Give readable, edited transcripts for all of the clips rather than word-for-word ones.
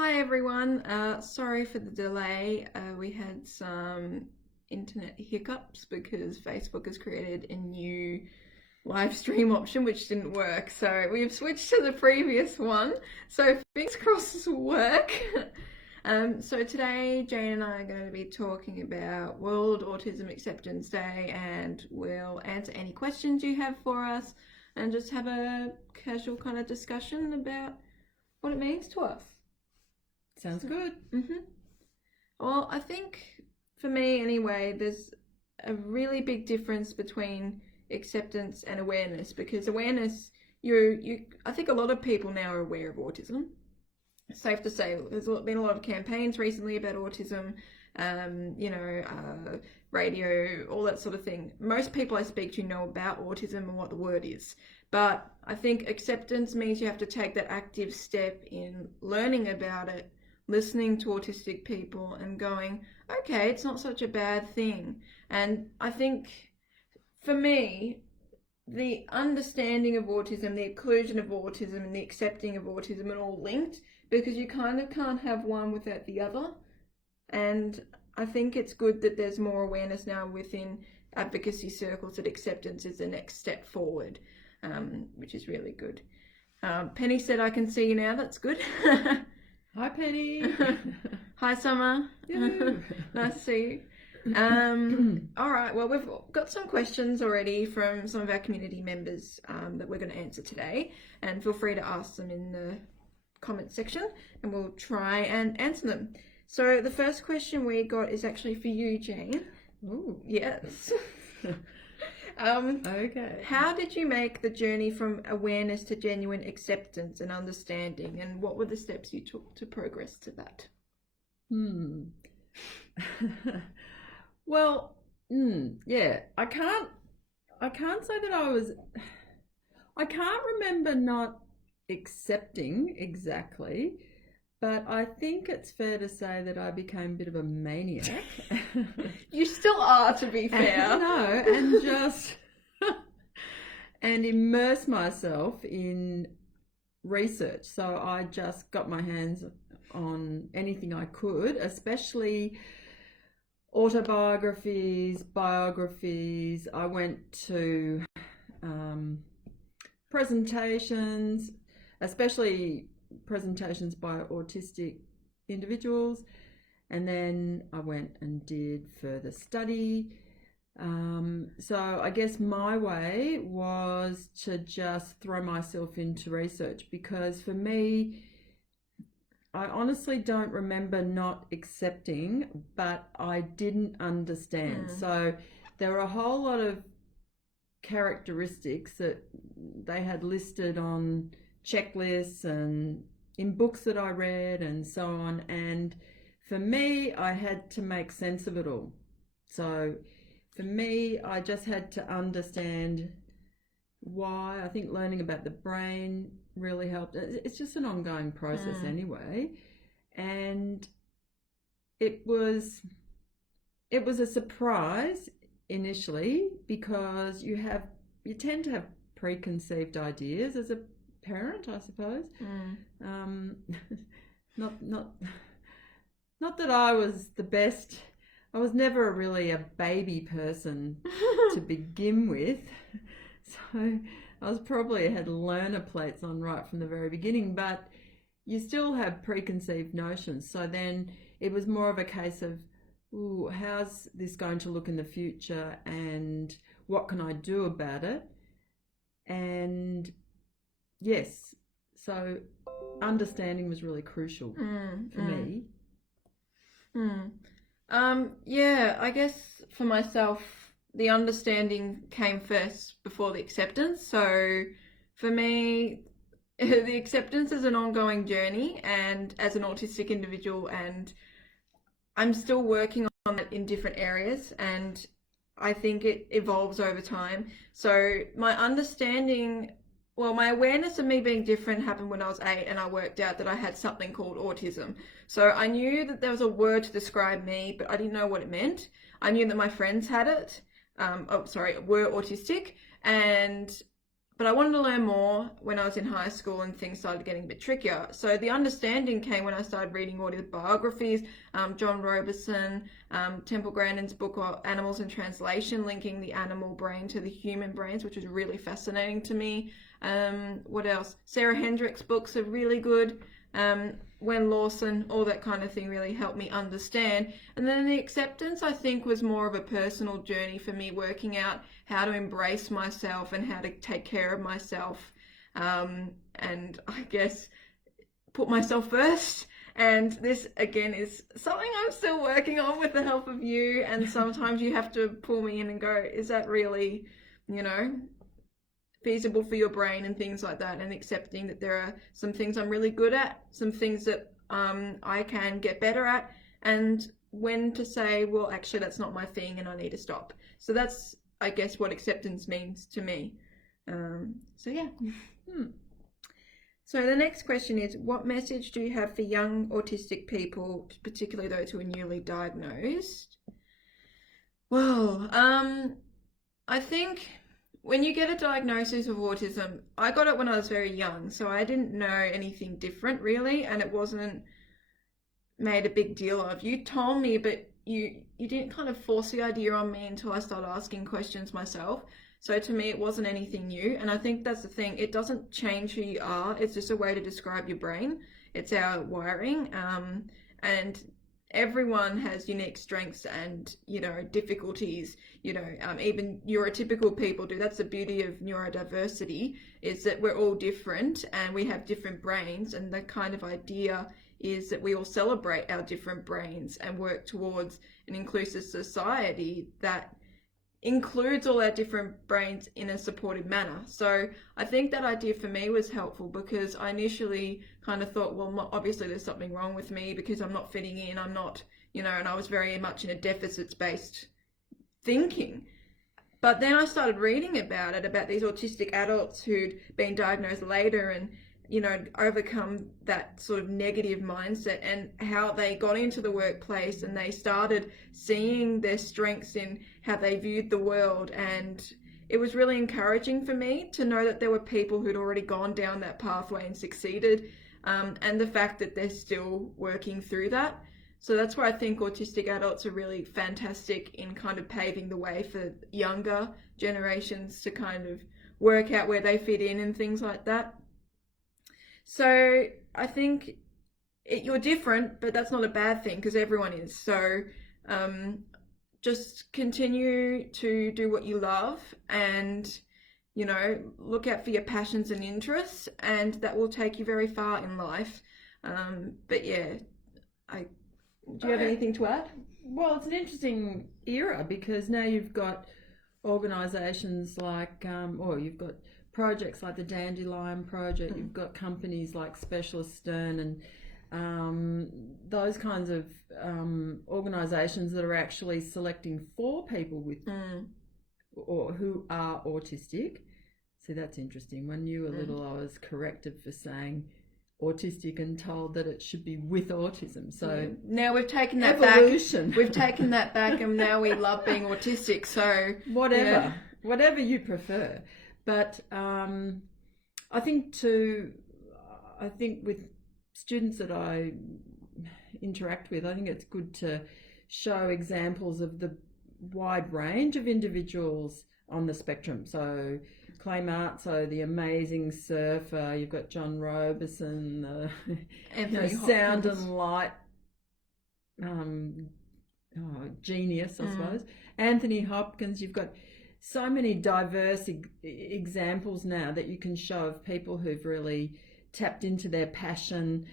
Hi everyone, sorry for the delay. We had some internet hiccups because Facebook has created a new live stream option which didn't work. So we've switched to the previous one. So fingers crossed this will work. So today Jane and I are going to be talking about World Autism Acceptance Day, and we'll answer any questions you have for us and just have a casual kind of discussion about what it means to us. Sounds good. Well, I think for me anyway, there's a really big difference between acceptance and awareness, because awareness, I think a lot of people now are aware of autism. Safe to say, there's been a lot of campaigns recently about autism, radio, all that sort of thing. Most people I speak to know about autism and what the word is. But I think acceptance means you have to take that active step in learning about it, listening to autistic people and going, okay, it's not such a bad thing. And I think for me, the understanding of autism, the inclusion of autism and the accepting of autism are all linked, because you kind of can't have one without the other. And I think it's good that there's more awareness now within advocacy circles that acceptance is the next step forward, which is really good. Penny said, I can see you now. That's good. Hi, Penny. Hi, Summer. Nice to see you. All right, well, we've got some questions already from some of our community members that we're going to answer today, and feel free to ask them in the comment section and we'll try and answer them. So the first question we got is actually for you, Jane. Ooh. Yes. Okay. How did you make the journey from awareness to genuine acceptance and understanding, and what were the steps you took to progress to that? Well, yeah, I can't say that I can't remember not accepting exactly, but I think it's fair to say that I became a bit of a maniac. You still are, to be fair. And just and immerse myself in research. So I just got my hands on anything I could, especially autobiographies, biographies. I went to presentations, especially presentations by autistic individuals, and then I went and did further study. So I guess my way was to just throw myself into research, because for me, I honestly don't remember not accepting, but I didn't understand. So there were a whole lot of characteristics that they had listed on checklists and in books that I read and so on, and for me I had to make sense of it all. So for me, I just had to understand why. I think learning about the brain really helped. It's just an ongoing process anyway, and it was a surprise initially, because you tend to have preconceived ideas as a parent, I suppose. Not that I was the best. I was never really a baby person to begin with, so I was probably had learner plates on right from the very beginning, but you still have preconceived notions. So then it was more of a case of, ooh, how's this going to look in the future and what can I do about it? And yes, so understanding was really crucial for me. Yeah, I guess for myself, the understanding came first before the acceptance. So for me, the acceptance is an ongoing journey, and as an autistic individual, and I'm still working on it in different areas, and I think it evolves over time. So my understanding, well, my awareness of me being different happened when I was 8, and I worked out that I had something called autism. So I knew that there was a word to describe me, but I didn't know what it meant. I knew that my friends had it, were autistic, and but I wanted to learn more when I was in high school and things started getting a bit trickier. So the understanding came when I started reading autism biographies, John Robeson, Temple Grandin's book Animals in Translation, linking the animal brain to the human brains, which was really fascinating to me. What else? Sarah Hendricks' books are really good. Wen Lawson, all that kind of thing really helped me understand. And then the acceptance, I think, was more of a personal journey for me, working out how to embrace myself and how to take care of myself. And I guess put myself first. And this, again, is something I'm still working on with the help of you. And sometimes you have to pull me in and go, is that really, feasible for your brain and things like that, and accepting that there are some things I'm really good at, some things that I can get better at, and when to say, well, actually that's not my thing and I need to stop. So that's, I guess, what acceptance means to me. So yeah. So the next question is, what message do you have for young autistic people, particularly those who are newly diagnosed? Well, I think when you get a diagnosis of autism, I got it when I was very young, so I didn't know anything different really, and it wasn't made a big deal of. You told me, but you didn't kind of force the idea on me until I started asking questions myself. So to me, it wasn't anything new, and I think that's the thing. It doesn't change who you are. It's just a way to describe your brain. It's our wiring, and everyone has unique strengths and difficulties. Even neurotypical people do. That's the beauty of neurodiversity, is that we're all different and we have different brains, and the kind of idea is that we all celebrate our different brains and work towards an inclusive society that includes all our different brains in a supportive manner. So I think that idea for me was helpful, because I initially kind of thought, well, obviously there's something wrong with me because I'm not fitting in, I'm not, and I was very much in a deficits-based thinking. But then I started reading about these autistic adults who'd been diagnosed later and overcome that sort of negative mindset, and how they got into the workplace and they started seeing their strengths in how they viewed the world. And it was really encouraging for me to know that there were people who'd already gone down that pathway and succeeded, and the fact that they're still working through that. So that's why I think autistic adults are really fantastic in kind of paving the way for younger generations to kind of work out where they fit in and things like that. So I think you're different, but that's not a bad thing, because everyone is. So just continue to do what you love, and look out for your passions and interests, and that will take you very far in life. But yeah, do you have anything to add? Well, it's an interesting era, because now you've got organisations like, or you've got projects like the Dandelion Project, you've got companies like Specialist Stern and those kinds of organisations that are actually selecting for people with or who are autistic. See, that's interesting. When you were little, I was corrected for saying autistic and told that it should be with autism. So now we've taken that evolution. back. We've taken that back, and now we love being autistic. So whatever you prefer. But I think with students that I interact with, I think it's good to show examples of the wide range of individuals on the spectrum. So Clay Martso, the amazing surfer, you've got John Robeson, sound and light genius, I suppose. Anthony Hopkins, you've got so many diverse examples now that you can show of people who've really tapped into their passion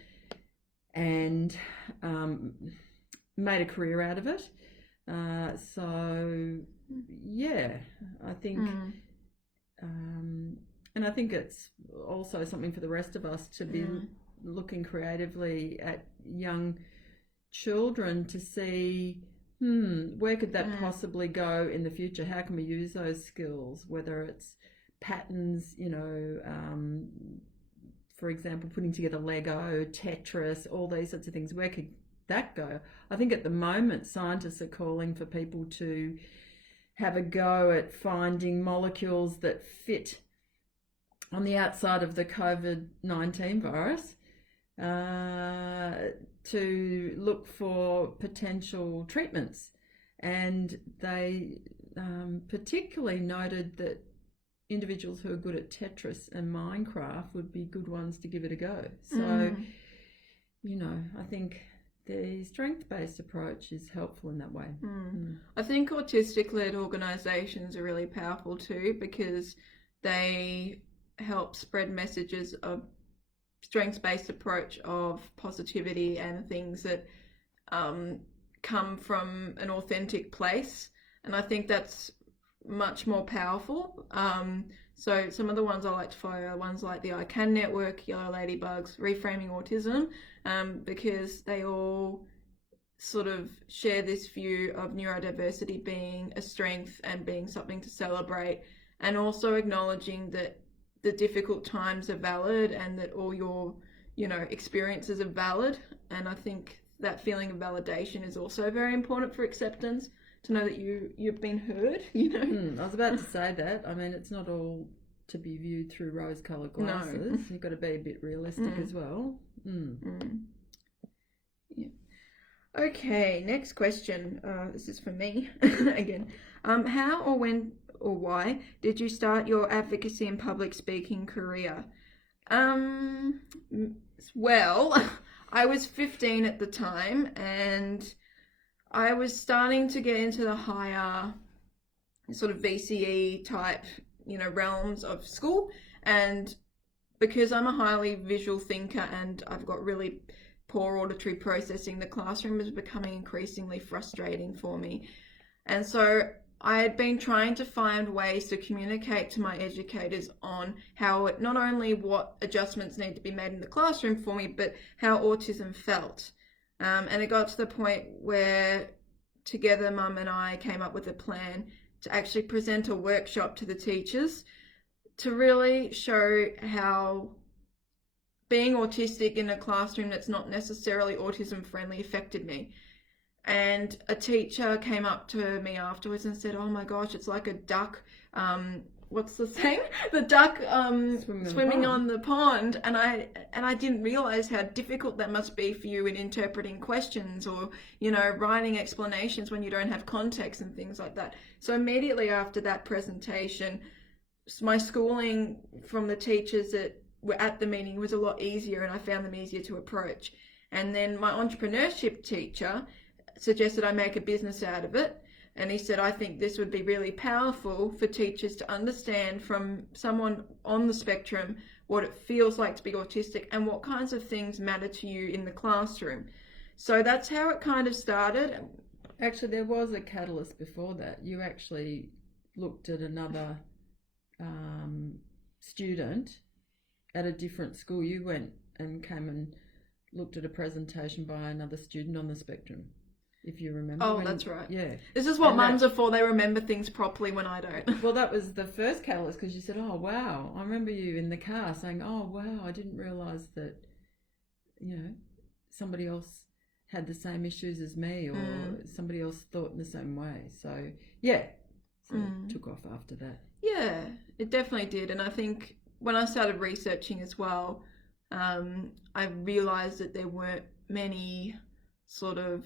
and made a career out of it. So yeah, I think and I think it's also something for the rest of us to be looking creatively at young children to see where could that possibly go in the future? How can we use those skills, whether it's patterns, for example, putting together Lego, Tetris, all these sorts of things. Where could that go? I think at the moment scientists are calling for people to have a go at finding molecules that fit on the outside of the COVID-19 virus to look for potential treatments. And they particularly noted that individuals who are good at Tetris and Minecraft would be good ones to give it a go. So, I think the strength-based approach is helpful in that way. I think autistic-led organisations are really powerful too, because they help spread messages of strengths-based approach of positivity and things that come from an authentic place, and I think that's much more powerful. So some of the ones I like to follow are ones like the I Can Network, Yellow Ladybugs, Reframing Autism, because they all sort of share this view of neurodiversity being a strength and being something to celebrate, and also acknowledging that the difficult times are valid and that all your, experiences are valid. And I think that feeling of validation is also very important for acceptance, to know that you've been heard, I was about to say that. I mean, it's not all to be viewed through rose-coloured glasses. No. You've got to be a bit realistic as well. Yeah. Okay, next question. This is for me again. How or when or why did you start your advocacy and public speaking career? Well, I was 15 at the time, and I was starting to get into the higher sort of VCE type, realms of school. And because I'm a highly visual thinker and I've got really poor auditory processing, the classroom was becoming increasingly frustrating for me. And so I had been trying to find ways to communicate to my educators on how not only what adjustments need to be made in the classroom for me, but how autism felt. And it got to the point where together Mum and I came up with a plan to actually present a workshop to the teachers to really show how being autistic in a classroom that's not necessarily autism friendly affected me. And a teacher came up to me afterwards and said, "Oh my gosh, it's like a duck, what's the saying? The duck swimming on the pond." And I didn't realize how difficult that must be for you in interpreting questions or, writing explanations when you don't have context and things like that. So immediately after that presentation, my schooling from the teachers that were at the meeting was a lot easier, and I found them easier to approach. And then my entrepreneurship teacher suggested I make a business out of it. And he said, "I think this would be really powerful for teachers to understand from someone on the spectrum what it feels like to be autistic and what kinds of things matter to you in the classroom." So that's how it kind of started. Actually, there was a catalyst before that. You actually looked at another student at a different school. You went and came and looked at a presentation by another student on the spectrum, if you remember. Oh, that's right. Yeah. This is what mums are for. They remember things properly when I don't. Well, that was the first catalyst, because you said, "Oh, wow." I remember you in the car saying, "Oh, wow, I didn't realise that, somebody else had the same issues as me, or somebody else thought in the same way." So, yeah. So it took off after that. Yeah, it definitely did. And I think when I started researching as well, I realised that there weren't many sort of,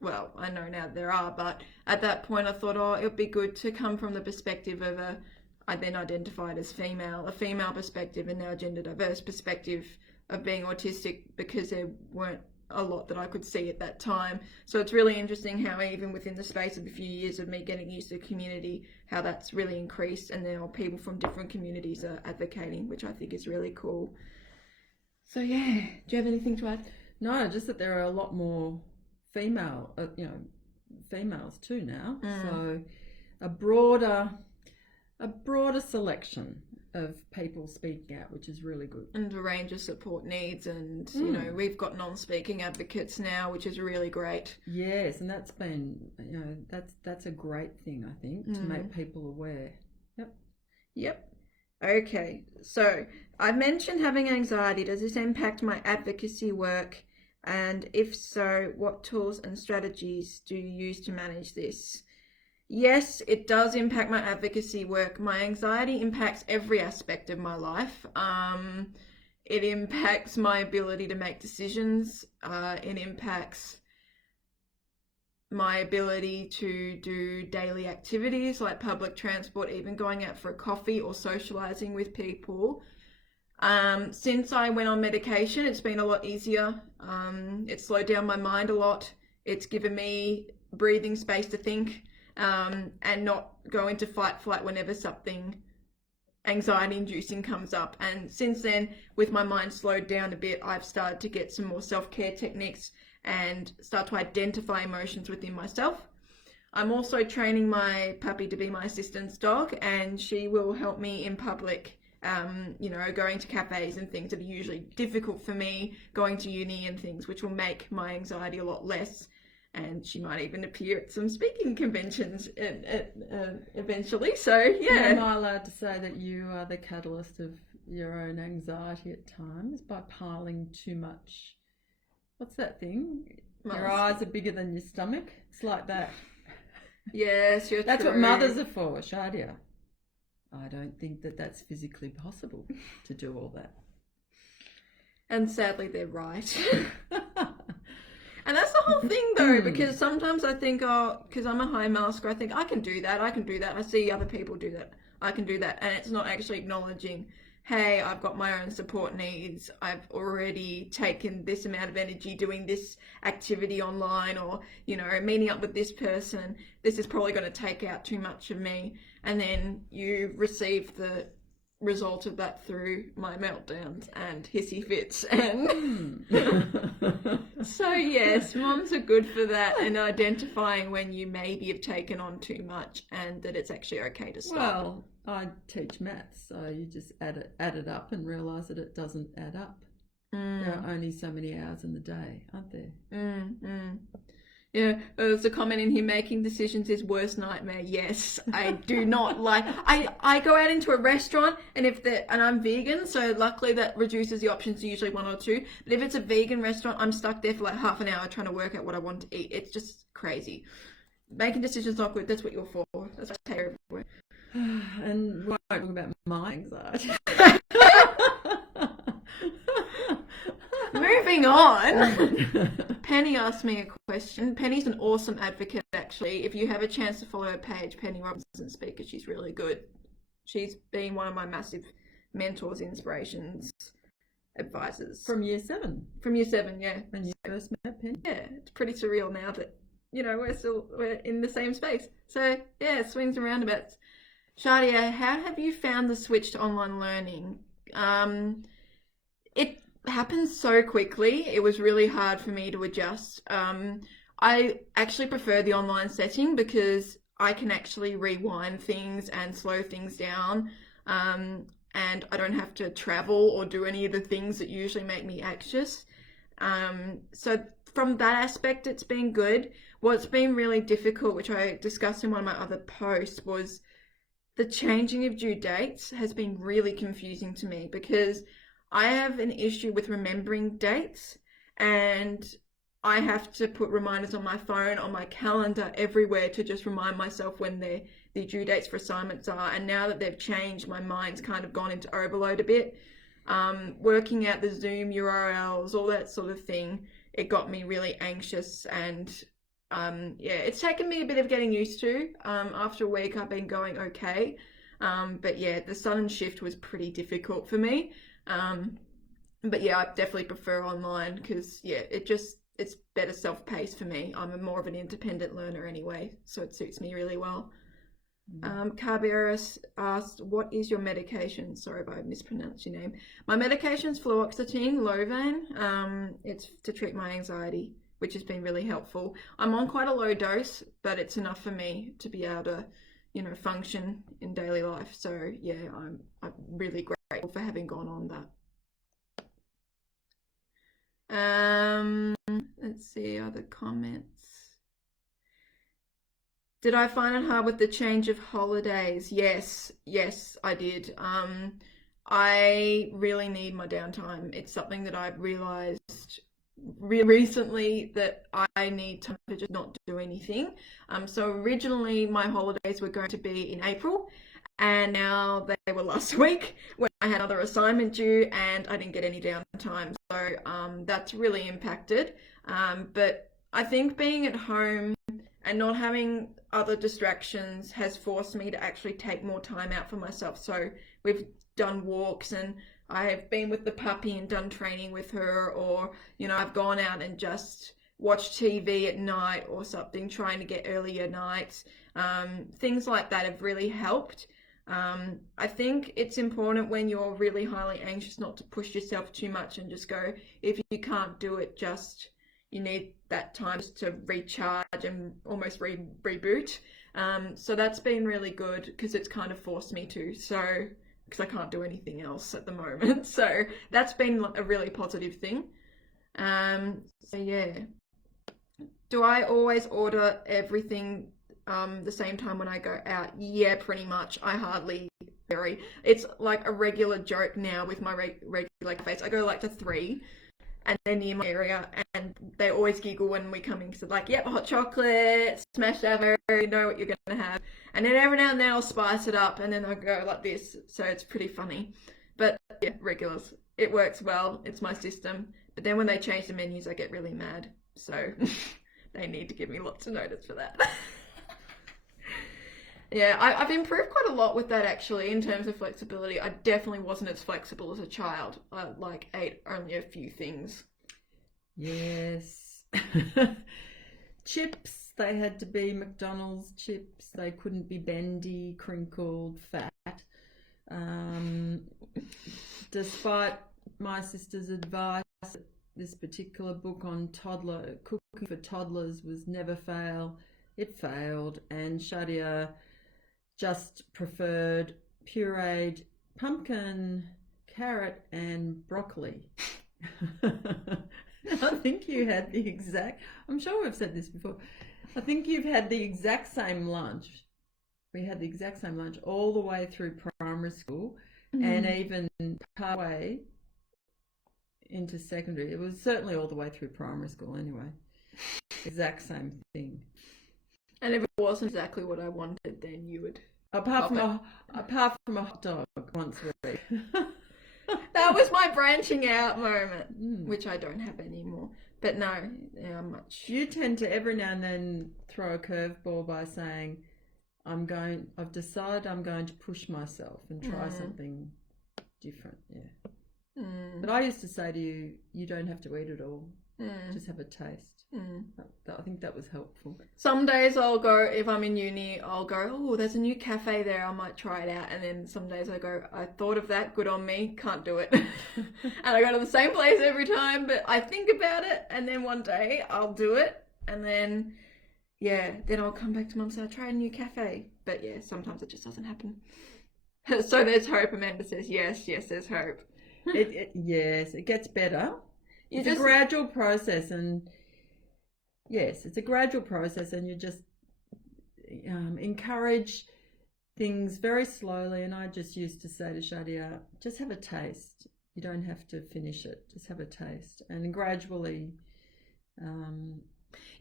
well, I know now there are, but at that point I thought, it would be good to come from the perspective of I then identified as female, a female perspective, and now a gender diverse perspective of being autistic, because there weren't a lot that I could see at that time. So it's really interesting how even within the space of a few years of me getting used to the community, how that's really increased, and now people from different communities are advocating, which I think is really cool. So yeah, do you have anything to add? No, just that there are a lot more females too now. So a broader selection of people speaking out, which is really good. And a range of support needs, and we've got non-speaking advocates now, which is really great. Yes, and that's been, that's a great thing, I think, to make people aware. Yep. Okay, so I mentioned having anxiety. Does this impact my advocacy work? And if so, what tools and strategies do you use to manage this? Yes, it does impact my advocacy work. My anxiety impacts every aspect of my life. It impacts my ability to make decisions. It impacts my ability to do daily activities like public transport, even going out for a coffee or socializing with people. Since I went on medication, it's been a lot easier. It slowed down my mind a lot. It's given me breathing space to think, and not go into fight flight whenever something anxiety inducing comes up. And since then, with my mind slowed down a bit, I've started to get some more self-care techniques and start to identify emotions within myself. I'm also training my puppy to be my assistance dog, and she will help me in public, going to cafes and things that are usually difficult for me, going to uni and things, which will make my anxiety a lot less. And she might even appear at some speaking conventions eventually. So, yeah. Am I allowed to say that you are the catalyst of your own anxiety at times by piling too much? What's that thing? Your eyes are bigger than your stomach. It's like that. Yes, you're That's true. what mothers are for, Shadia. I don't think that that's physically possible to do all that. And sadly, they're right. And that's the whole thing, though, because sometimes I think, because I'm a high masker, I think I can do that. I see other people do that. I can do that. And it's not actually acknowledging, hey, I've got my own support needs. I've already taken this amount of energy doing this activity online, or, meeting up with this person. This is probably going to take out too much of me. And then you receive the result of that through my meltdowns and hissy fits. And so, yes, moms are good for that, and identifying when you maybe have taken on too much and that it's actually okay to stop. Well, I teach maths, so you just add it up and realise that it doesn't add up. There are only so many hours in the day, aren't there? Yeah, there's a comment in here, making decisions is worst nightmare. Yes, I do not like, I go out into a restaurant, and and I'm vegan, so luckily that reduces the options to usually one or two. But if it's a vegan restaurant, I'm stuck there for like half an hour trying to work out what I want to eat. It's just crazy. Making decisions not good. That's what you're for. That's what I take everywhere. And we won't talk about my anxiety. Moving on. Penny asked me a question. Penny's an awesome advocate, actually. If you have a chance to follow her page, Penny Robinson Speaker, she's really good. She's been one of my massive mentors, inspirations, advisors. From year 7? From year 7, yeah. When you first met Penny? Yeah, it's pretty surreal now that, we're in the same space. So, yeah, swings and roundabouts. Shadia, how have you found the switch to online learning? It happens so quickly. It was really hard for me to adjust. I actually prefer the online setting because I can actually rewind things and slow things down, and I don't have to travel or do any of the things that usually make me anxious. So from that aspect, it's been good. What's been really difficult, which I discussed in one of my other posts, was the changing of due dates has been really confusing to me, because I have an issue with remembering dates, and I have to put reminders on my phone, on my calendar, everywhere, to just remind myself when the due dates for assignments are. And now that they've changed, my mind's kind of gone into overload a bit. Working out the Zoom URLs, all that sort of thing, it got me really anxious, and it's taken me a bit of getting used to. After a week, I've been going okay. But yeah, the sudden shift was pretty difficult for me. But yeah, I definitely prefer online because, yeah, it's better self-paced for me. I'm more of an independent learner anyway, so it suits me really well. Carberis asked, what is your medication? Sorry if I mispronounced your name. My medication's fluoxetine Lovan. It's to treat my anxiety, which has been really helpful. I'm on quite a low dose, but it's enough for me to be able to, function in daily life. So yeah, I'm really grateful for having gone on that. Let's see other comments. Did I find it hard with the change of holidays? Yes, I did. I really need my downtime. It's something that I've realized recently that I need time to just not do anything. So originally my holidays were going to be in April, and now they were last week when I had another assignment due and I didn't get any downtime. So that's really impacted. But I think being at home and not having other distractions has forced me to actually take more time out for myself. So we've done walks, and I've been with the puppy and done training with her, or, I've gone out and just watched TV at night or something, trying to get earlier nights. Things like that have really helped. I think it's important when you're really highly anxious not to push yourself too much and just go, if you can't do it, just you need that time just to recharge and almost reboot. So that's been really good because it's kind of forced me to. So because I can't do anything else at the moment. So that's been a really positive thing. So yeah. Do I always order everything the same time when I go out? Yeah, pretty much. I hardly vary. It's like a regular joke now with my regular cafes. I go like to 3, and they're near my area, and they always giggle when we come in because they're like, yep, hot chocolate, smashed avocado, you know what you're going to have. And then every now and then I'll spice it up, and then I'll go like this. So it's pretty funny. But yeah, regulars. It works well. It's my system. But then when they change the menus, I get really mad. So they need to give me lots of notice for that. Yeah, I've improved quite a lot with that actually in terms of flexibility. I definitely wasn't as flexible as a child. I ate only a few things. Yes. Chips, they had to be McDonald's chips. They couldn't be bendy, crinkled, fat. Despite my sister's advice, this particular book on cooking for toddlers was never fail. It failed, and Shadia just preferred pureed pumpkin, carrot, and broccoli. I think you had I'm sure we've said this before. I think you've had the exact same lunch. We had the exact same lunch all the way through primary school, and even partway into secondary. It was certainly all the way through primary school anyway. Exact same thing. And if it wasn't exactly what I wanted, then you would. Apart from a hot dog once a week. That was my branching out moment, which I don't have anymore. But no, much. You tend to every now and then throw a curveball by saying, I've decided I'm going to push myself and try something different. Yeah. But I used to say to you, you don't have to eat it all. Just have a taste. I think that was helpful. Some days I'll go, if I'm in uni, I'll go, oh, there's a new cafe there, I might try it out. And then some days I go, I thought of that, good on me, can't do it. And I go to the same place every time, but I think about it, and then one day I'll do it, and then then I'll come back to mum and say, I tried a new cafe. But yeah, sometimes it just doesn't happen. So there's hope. Amanda says, yes, there's hope. Yes, it gets better. It's a gradual process, and yes, it's a gradual process, and you just encourage things very slowly. And I just used to say to Shadia, just have a taste. You don't have to finish it. Just have a taste, and gradually,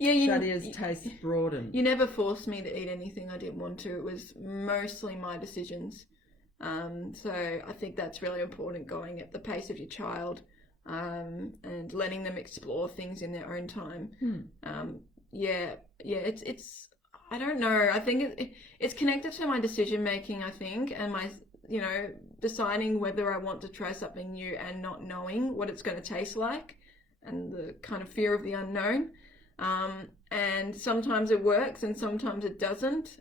Shadia's taste broadened. You never forced me to eat anything I didn't want to. It was mostly my decisions. So I think that's really important, going at the pace of your child. And letting them explore things in their own time. It's I don't know. I think it's connected to my decision making, I think, and my, deciding whether I want to try something new and not knowing what it's going to taste like, and the kind of fear of the unknown. And sometimes it works and sometimes it doesn't.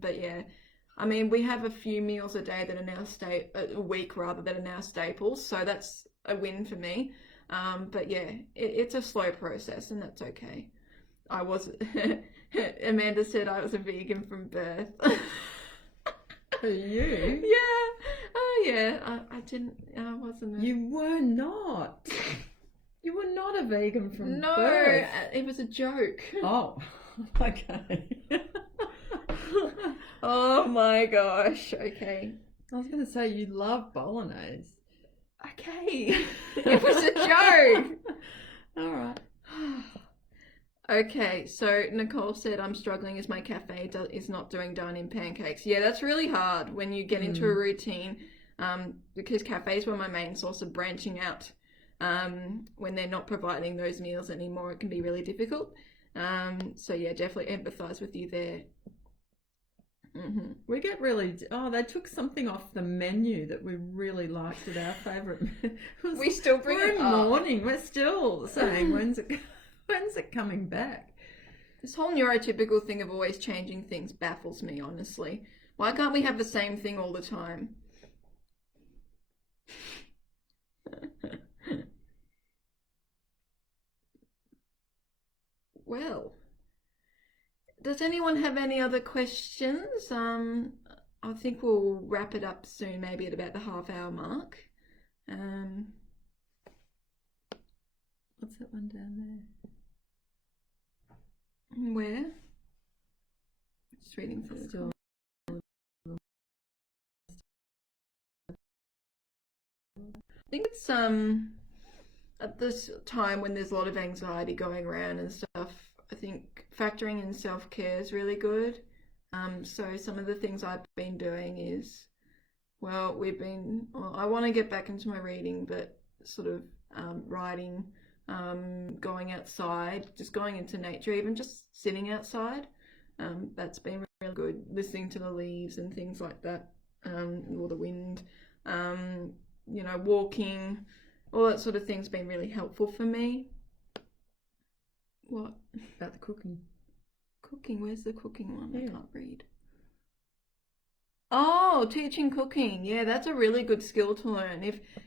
But yeah, I mean, we have a few meals a day that are now a week rather, that are now staples. So that's a win for me. But yeah, it's a slow process, and that's okay. Amanda said I was a vegan from birth. Are you? Yeah. Oh yeah. I wasn't. You were not. You were not a vegan from birth. No, it was a joke. Oh, okay. Oh my gosh. Okay. I was going to say you love bolognese. Okay. It was a joke. All right. Okay, so Nicole said I'm struggling as my cafe is not doing dine-in pancakes. Yeah, that's really hard when you get into a routine, because cafes were my main source of branching out. When they're not providing those meals anymore, it can be really difficult. So yeah, definitely empathise with you there. We get really. Oh, they took something off the menu that we really liked at our favourite. We still bring we're it in up. mourning. We're still saying when's it coming back? This whole neurotypical thing of always changing things baffles me, honestly. Why can't we have the same thing all the time? Well, does anyone have any other questions? I think we'll wrap it up soon, maybe at about the half-hour mark. What's that one down Where? Just reading through the Still. I think it's at this time when there's a lot of anxiety going around and stuff, I think factoring in self-care is really good. So some of the things I've been doing is, well, I want to get back into my reading, but sort of writing, going outside, just going into nature, even just sitting outside. That's been really good. Listening to the leaves and things like that, or the wind. Walking, all that sort of thing's been really helpful for me. What? about the cooking? Cooking? Where's the cooking one? Yeah. I can't read. Oh, teaching cooking. Yeah, that's a really good skill to learn.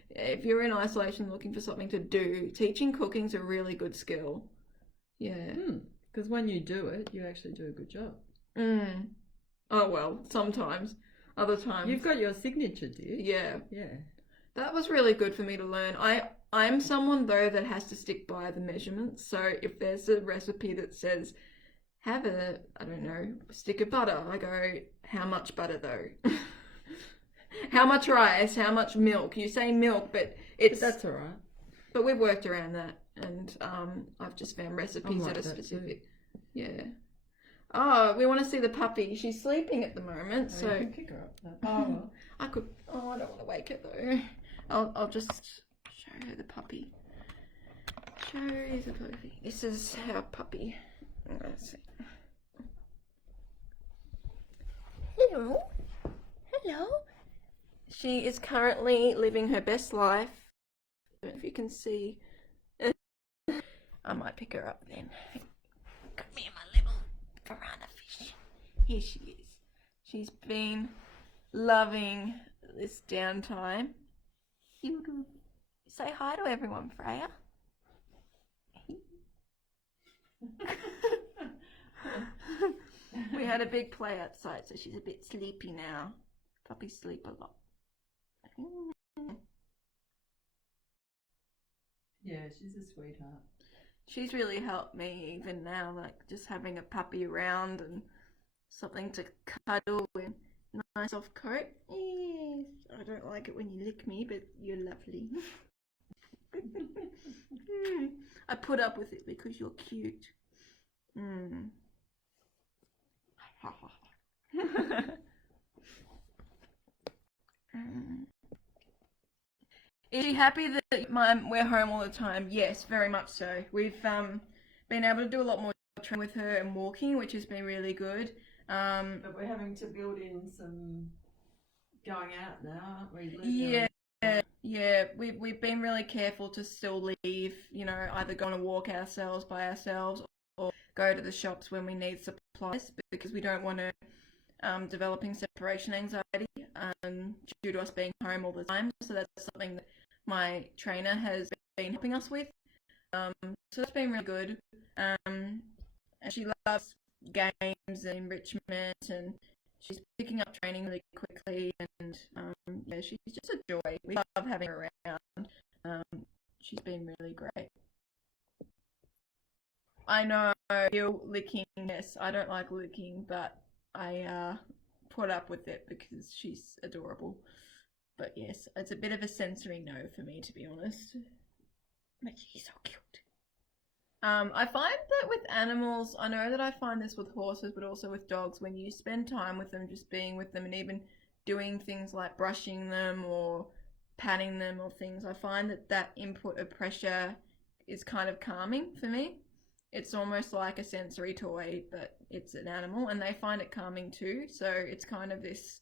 If you're in isolation looking for something to do, teaching cooking's a really good skill. Yeah. Because when you do it, you actually do a good job. Oh well, sometimes. Other times. You've got your signature, do you? Yeah. Yeah. That was really good for me to learn. I'm someone though that has to stick by the measurements. So if there's a recipe that says have a, I don't know, stick of butter, I go, how much butter though? How much rice? How much milk? You say milk, but it's But that's all right. But we've worked around that, and I've just found recipes like that are that specific. too. Yeah. Oh, we want to see the puppy. She's sleeping at the moment, You so can pick her up. Oh. I could. Oh, I don't want to wake her though. I'll just show her the puppy. Show her the puppy. This is our puppy. Let's see. Hello. Hello. She is currently living her best life. I don't know if you can see. I might pick her up then. Come here, my little piranha fish. Here she is. She's been loving this downtime. Say hi to everyone, Freya. We had a big play outside, so she's a bit sleepy now. Puppies sleep a lot. Yeah, she's a sweetheart. She's really helped me even now, like just having a puppy around and something to cuddle and nice soft coat. Yes, I don't like it when you lick me, but you're lovely. I put up with it because you're cute. Is she happy that we're home all the time? Yes, very much so. We've been able to do a lot more training with her and walking, which has been really good. But we're having to build in some going out now, aren't we? Yeah. We've been really careful to still leave. Either go on a walk by ourselves, or go to the shops when we need supplies, because we don't want to developing separation anxiety due to us being home all the time. So that's something that my trainer has been helping us with. So that's been really good. And she loves games and enrichment, and she's picking up training really quickly. And yeah, she's just a joy. We love having her around. She's been really great. I know, you're licking. Yes, I don't like licking, but I put up with it because she's adorable. But yes, it's a bit of a sensory no for me, to be honest. But she's so cute. I find that with animals, I know that I find this with horses, but also with dogs, when you spend time with them, just being with them, and even doing things like brushing them or patting them or things, I find that that input of pressure is kind of calming for me. It's almost like a sensory toy, but it's an animal, and they find it calming too. So it's kind of this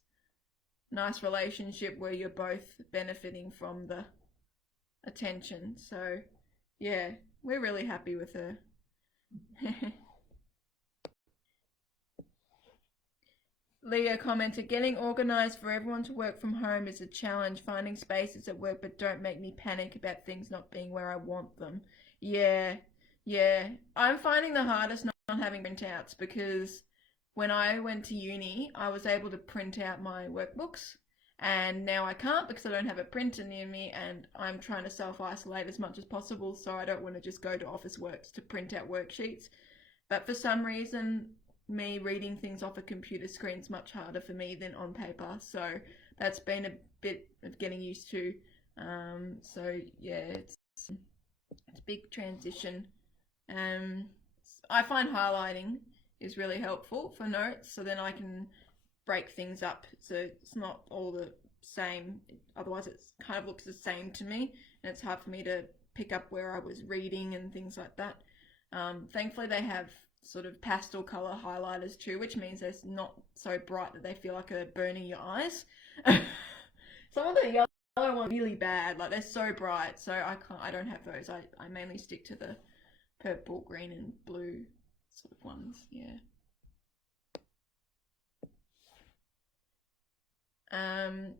nice relationship where you're both benefiting from the attention. So yeah, we're really happy with her. Leah commented, getting organised for everyone to work from home is a challenge. Finding spaces at work but don't make me panic about things not being where I want them. Yeah, yeah. I'm finding the hardest not having printouts because when I went to uni, I was able to print out my workbooks, and now I can't because I don't have a printer near me, and I'm trying to self-isolate as much as possible, so I don't want to just go to Officeworks to print out worksheets. But for some reason, me reading things off a computer screen is much harder for me than on paper. So that's been a bit of getting used to. So yeah, it's a big transition. Um, I find highlighting is really helpful for notes, so then I can break things up so it's not all the same. Otherwise, it kind of looks the same to me, and it's hard for me to pick up where I was reading and things like that. Thankfully, they have sort of pastel color highlighters too, which means they're not so bright that they feel like they're burning your eyes. Some of the yellow ones are really bad, like they're so bright, so I don't have those. I mainly stick to the purple, green, and blue sort of ones. Yeah.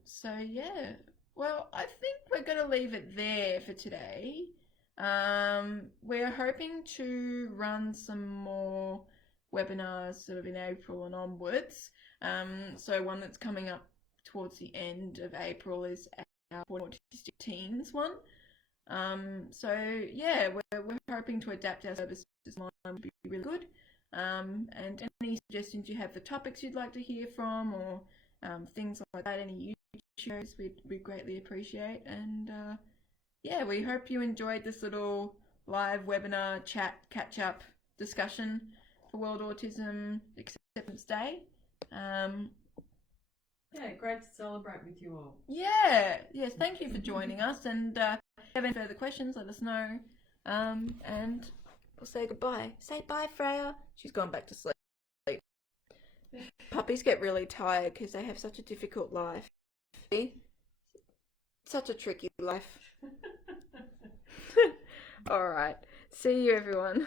So yeah. Well, I think we're gonna leave it there for today. We're hoping to run some more webinars sort of in April and onwards. So one that's coming up towards the end of April is our autistic teens one. So yeah, we're hoping to adapt our services online, would be really good. And any suggestions you have for topics you'd like to hear from, or things like that, any YouTube shows, we greatly appreciate. And yeah, we hope you enjoyed this little live webinar chat catch up discussion for World Autism Acceptance Day. Yeah, great to celebrate with you all. Yeah, yes, thank you for joining us. And if you have any further questions, let us know. And we'll say goodbye. Say bye, Freya. She's gone back to sleep. Puppies get really tired because they have such a difficult life. Such a tricky life. All right. See you, everyone.